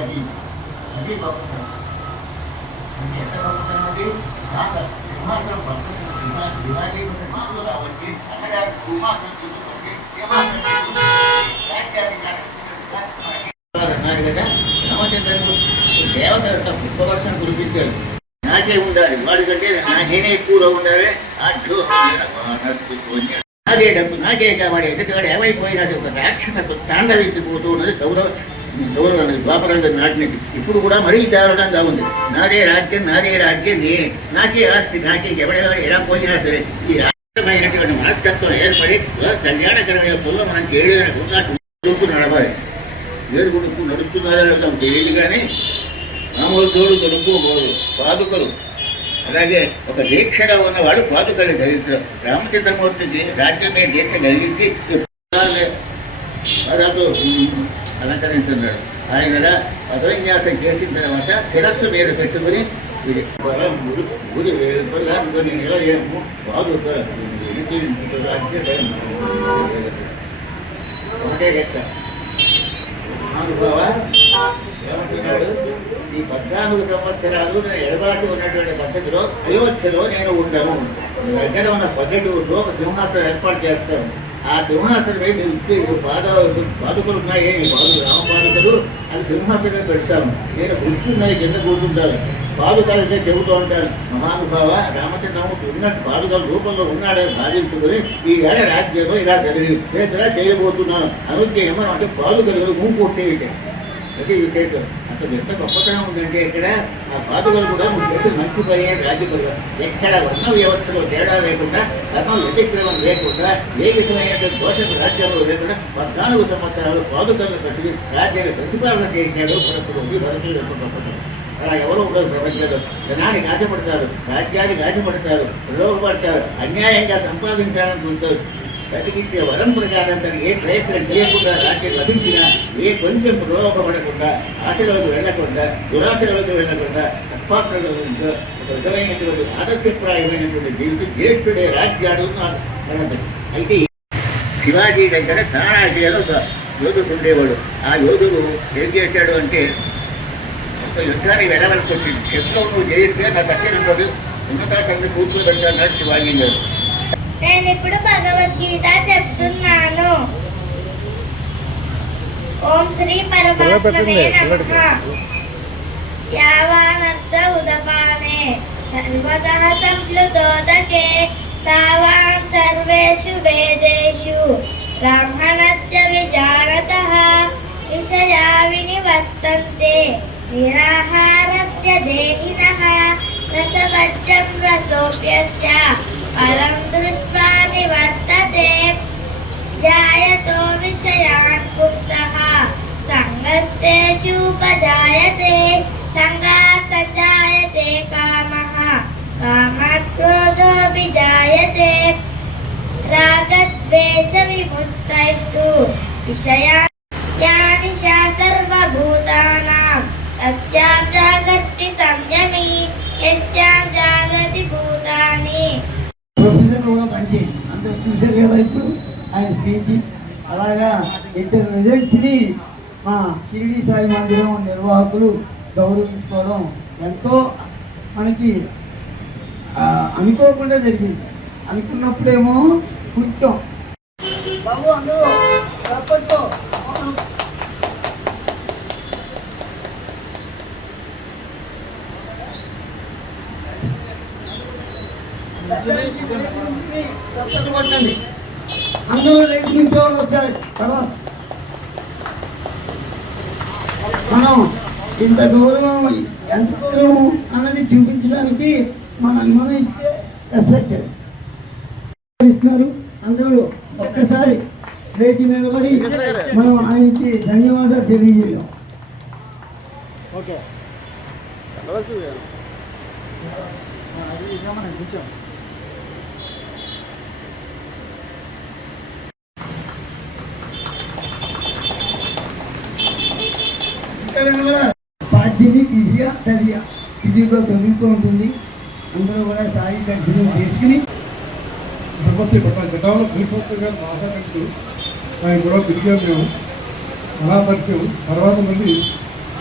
అది అది గొప్పతనం. అంటే ఎంత గొప్పతనం అది? నాకు సింహాసనం పద్ధతి దివాళీపతి మామూలుగా వచ్చి అన్నగారు సింహాసనం చూసుకుంటే సింహాసనం అన్నారు కదా. రామచంద్రమూర్తి దేవతలంతా పుష్పవర్షం కురిపించారు. నాకే ఉండాలి వాడికంటే నేనే ఎక్కువలో ఉండాలి. నాకే డబ్బు నాకే కావాలి. ఎదుటివాడు ఏమైపోయినది ఒక రాక్షస తాండవించిపోతూ ఉన్నది గౌరవం ద్వాపరంగా నాటినది. ఇప్పుడు కూడా మరీ దారుణంగా ఉంది. నాదే రాజ్యం నాకే ఆస్తి నాకే ఎవడెవడు ఎలా పోయినా సరే ఈ రాష్ట్రమైనటువంటి మనస్తత్వం ఏర్పడి కళ్యాణకరమైన పొల్ల మనం చేయడానికి నడవాలి. ఏడు కొడుకు నడుస్తున్నారో తెలియదు కానీ మామూలు తోడు కొనుక్కోబోదు పాదుకలు. అలాగే ఒక దీక్షగా ఉన్నవాడు పాదుకలు ధరించడం. రామచంద్రమూర్తికి రాజ్యమే దీక్ష కలిగించి అలంకరించున్నాడు. ఆయన పదవిన్యాసం చేసిన తర్వాత శిరస్సు మీద పెట్టుకుని గురి కొన్ని నిలయము పాదుక ఒకటే లెక్క. అనుభవ ఏమంటున్నాడు? ఈ 14 సంవత్సరాలు నేను ఎడబాటు ఉన్నటువంటి పద్ధతిలో అయోధ్యలో నేను ఉండను. దగ్గర ఉన్న పల్లెటూరులో ఒక సింహాసనం ఏర్పాటు చేస్తాను. ఆ సింహాసనం మీద పాదుకలు ఉన్నాయి. రామపాదుకలు అది సింహాసనం పెడతాను. నేను కూర్చున్నాయి కింద కూర్చుంటాను. పాదుకలైతే చెబుతూ ఉంటాను, మహానుభావ రామచంద్రమూర్తి ఉన్నట్టు పాదుకల రూపంలో ఉన్నాడని భావించుకుని ఈ ఏడ రాజ్యంలో ఇలా ఇలా చేయబోతున్నాను. అనుజ్ఞ ఏమన్నా అంటే పాదుకలు మూకొట్టేయటం అది విశేషం. అసలు ఎంత గొప్పతనం ఉందంటే ఇక్కడ ఆ పాదుకలు కూడా నువ్వు చేసి మంచి పని రాజ్యపరిగా ఎక్కడ వర్ణ వ్యవస్థలో తేడా లేకుండా ధర్మం వ్యతిక్రమం లేకుండా ఏ విధమైనటువంటి దోషం రాజ్యంలో లేకుండా 14 సంవత్సరాలు పాదుకలను కట్టి రాజ్యాన్ని ప్రతిపాదన చేశాడు భరతుడు గొప్పతనం. అలా ఎవరు ఉండరు ప్రపంచంలో. జనానికి ఆశపడతారు, రాజ్యానికి ఆశపడతారు, ప్రలోభపడతారు, అన్యాయంగా సంపాదించాలని చూస్తారు. బతికించే వరం ప్రకారం తను ఏ ప్రయత్నం చేయకుండా రాజ్యం లభించినా ఏ కొంచెం ప్రలోభపడకుండా ఆశలోకి వెళ్లకుండా దురాశలోకి వెళ్లకుండా తత్పాత్రలో ఒక విధమైనటువంటి ఆదర్శప్రాయమైనటువంటి జీవితం జ్యేష్ఠుడే రాజ్యాడు. అయితే శివాజీ దగ్గర తానాజీలో ఒక యోధుడు ఉండేవాడు. ఆ యోధుడు ఏం చేశాడు అంటే యుద్ధానికి వెళ్ళవలసి వచ్చింది. శత్రువు నువ్వు జయిస్తే నా దగ్గర ఉన్నాడు ఉన్నతా సంగతి కూర్చోబెట్టాడు శివాజీ గారు. నేను ఇప్పుడు భగవద్గీత చెప్తున్నాను. ఓం శ్రీ పరమాత్మనే నమః. యావానర్థ ఉదపానే సర్వతః సంప్లుతోదకే తావాన్ సర్వేషు వేదేషు బ్రాహ్మణస్య విజానతః విషయా వినివర్తంతే నిరాహారస్య దేహినః రసవజ్జం రసోప్యస్య పరం దృష్ట్వా నివర్తతే జాయతో విషయాన్ పుంసః సంగస్తేషూపజాయతే సంగాత్ సంజాయతే కామః కామాత్ క్రోధోభిజాయతే రాగద్వేష విముక్తైస్తు విషయాని సర్వభూతానాం తస్యాం జాగర్తి సంయమీ యస్యాం జాగతి భూతాని. ప్రొఫెసర్ కూడా పనిచేయండి అందరూ చూశారు కదా ఇప్పుడు ఆయన స్పీచ్. అలాగా ఇద్దరు రిజల్ట్స్ని మా షిరిడి సాయి మందిరం నిర్వాహకులు గౌరవించుకోవడం ఎంతో మనకి అనుకోకుండా జరిగింది. అనుకున్నప్పుడేమో కొంచెం బాబు అందరూ అప్పట్లో పట్టండి అందరూ లేచి నించోవాలి వచ్చారు. తర్వాత మనం ఇంత గౌరవం ఎంత గౌరవం అన్నది చూపించడానికి మనం ఇచ్చే రెస్పెక్ట్ ఇస్తున్నారు. అందరూ ఒక్కసారి లేచి నిలబడి మనం ఆయనకి ధన్యవాదాలు తెలియజేయాం. ఓకే పార్టీని తిదియా తదియా తిదిగా చదువుతూ ఉంటుంది. అందరూ కూడా సాయి దర్శనం చేసుకుని గతంలో భీష్మోత్తర్ గారు బాగా తెలుసు. ఆయన కూడా తిరిగాం మేము మహాపరిచయం. తర్వాత మళ్ళీ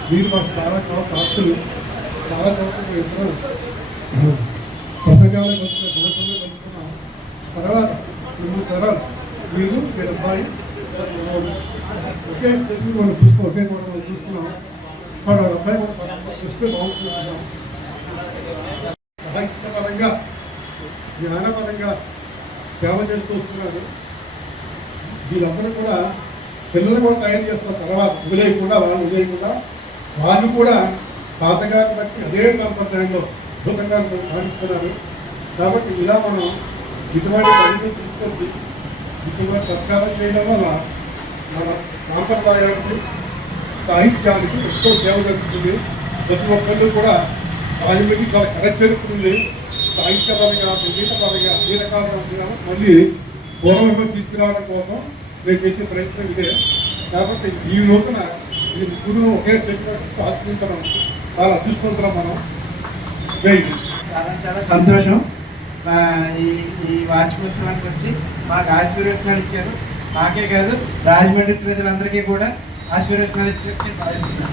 మీరు మాకు చాలా చాలా సాక్షులు. చాలా చోట్ల ఎప్పుడో ప్రసంగాలు కలుసుకున్నాం. తర్వాత 3 తరాలు మీరు మీరు అబ్బాయి ఒకే తెలుగు మనం చూసుకున్నాం, ఒకే కూడా మనం చూసుకున్నాం. వాడు అబ్బాయి కూడా చూస్తే బాగుంటున్నాం. సాహిత్యపరంగా జ్ఞానపరంగా సేవ చేస్తూ వస్తున్నారు. వీళ్ళందరూ కూడా పిల్లలు కూడా తయారు చేస్తున్న తర్వాత వదిలేయకుండా వాళ్ళు కూడా తాతగారిని బట్టి అదే సంప్రదాయంలో అద్భుతంగా పాటిస్తున్నారు. కాబట్టి ఇలా మనం ఇటువంటి పనిని తీసుకొచ్చి ఇటువంటి సత్కారం చేయడం వల్ల మన సాంప్రదాయానికి సాహిత్యానికి ఎంతో సేవ జరుగుతుంది. ప్రతి ఒక్కళ్ళు కూడా రాజమండ్రి చాలా కరచరిత్రుంది. సాహిత్యపరంగా సంగీతపరంగా అన్ని రకాలుగా మళ్ళీ పూర్వమే తీసుకురావడం కోసం మేము చేసే ప్రయత్నం ఇదే. కాబట్టి ఈ రోజున ఈ ముగ్గురు ఒకే చెప్పినట్టు ఆత్మించడం చాలా అదృష్టవంతులం మనం. చాలా చాలా సంతోషం. ఈ వార్షికోత్సవానికి వచ్చి మాకు ఆశీర్వచనాలు ఇచ్చారు. నాకే కాదు రాజమండ్రి ప్రజలందరికీ కూడా ఆశీర్వచనాలు ఇచ్చి భావిస్తున్నాను.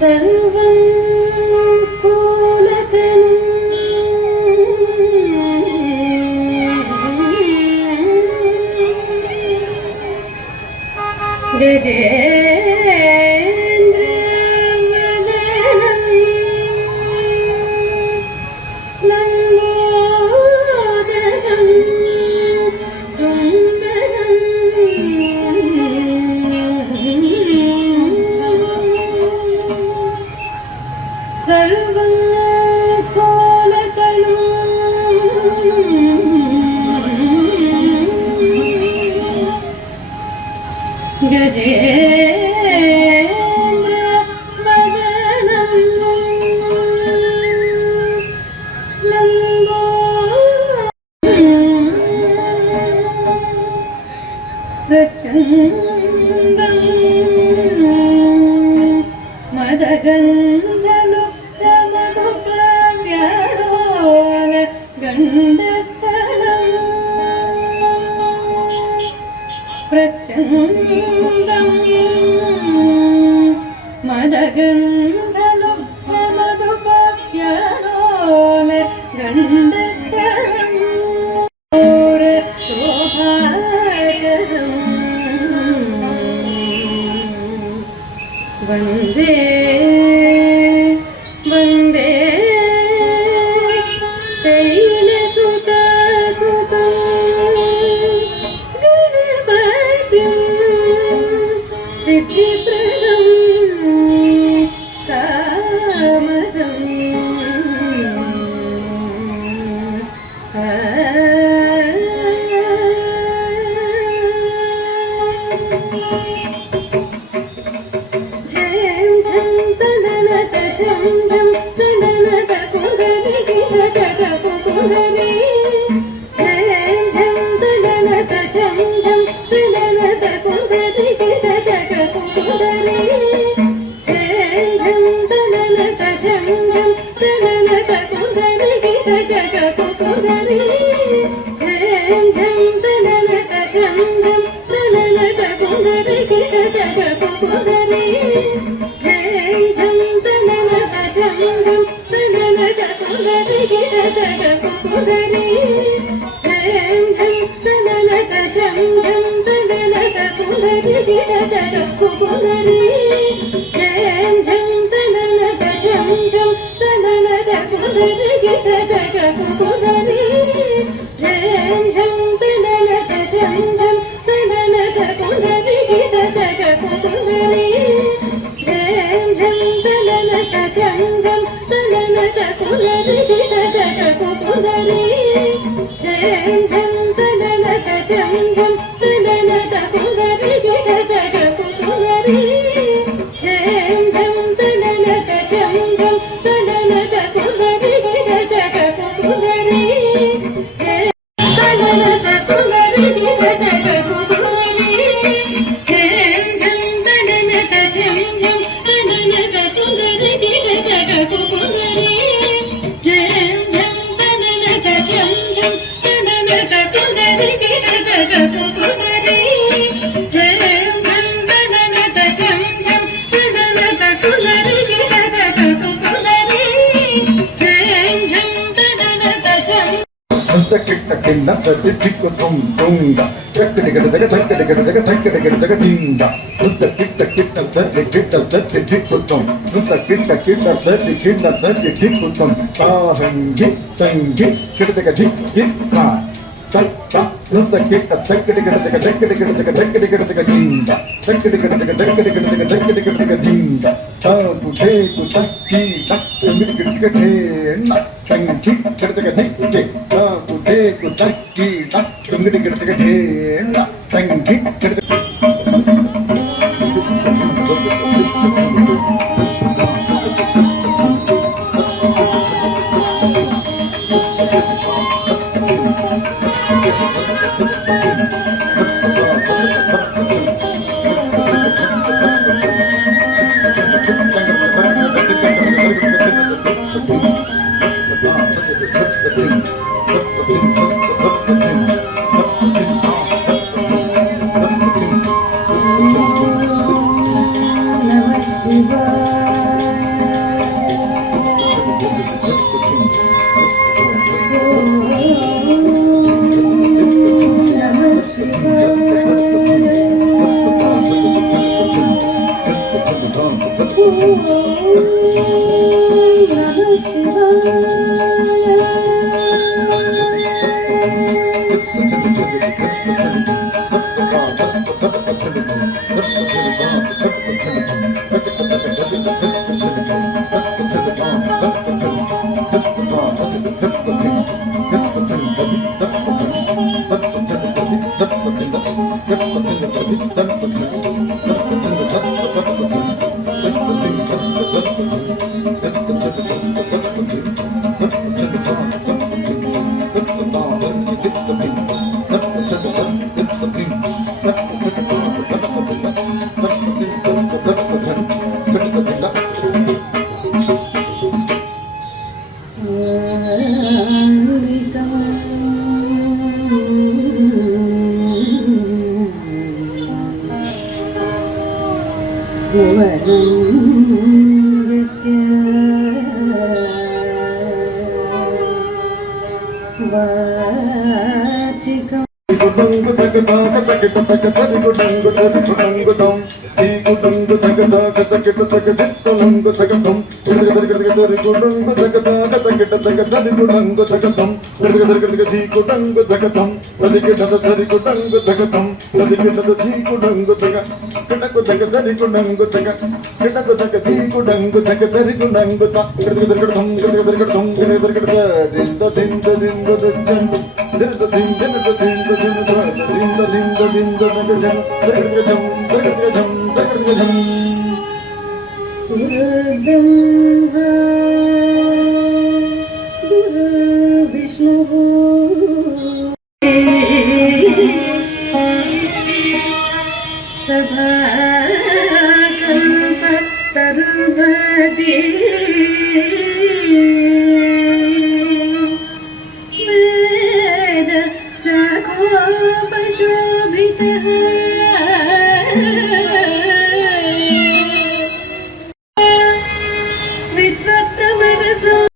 सर्वं स्थूलतनं गजेन्द्रवदनं लम्बोदरं सुन्दरं सर्वं स्थूलतनं गजेन्द्रवदनं लम्बोदरं मदगन्धलुप्तमधुपव्यालोल गण्डस्थलं प्रश्चन्दं मदगन्धलुप्तमधुपव्यालोल गण्डस्थलं शोभाकरं वन्दे वन्दे शैलसुतसुतं गणपतिं सिद्धिप्रदं कामदं झं झं तननत झं झं तननत कुंडली गिरतत कुंडली झं झं तननत झं झं तननत कुंडली गिरतत कुंडली झं झं तननत झं झं तननत कुंडली गिरतत कुंडली झं झं तननत झं झं तननत कुंडली गिरतत कुंडली झं झं तननत झं झं तननत कुंडली गिरतत कुंडली झं झं तननत झं झं तननत कुंडली गिरतत कुंडली झं झं तननत झं झं तननत कुंडली गिरतत कुंडली झं झं तननत झं झं तननत कुंडली गिरतत कुंडली झं झं तननत झं झं तननत कुंडली गिरतत कुंडली झं झं तननत झं झं तननत कुंडली गिरतत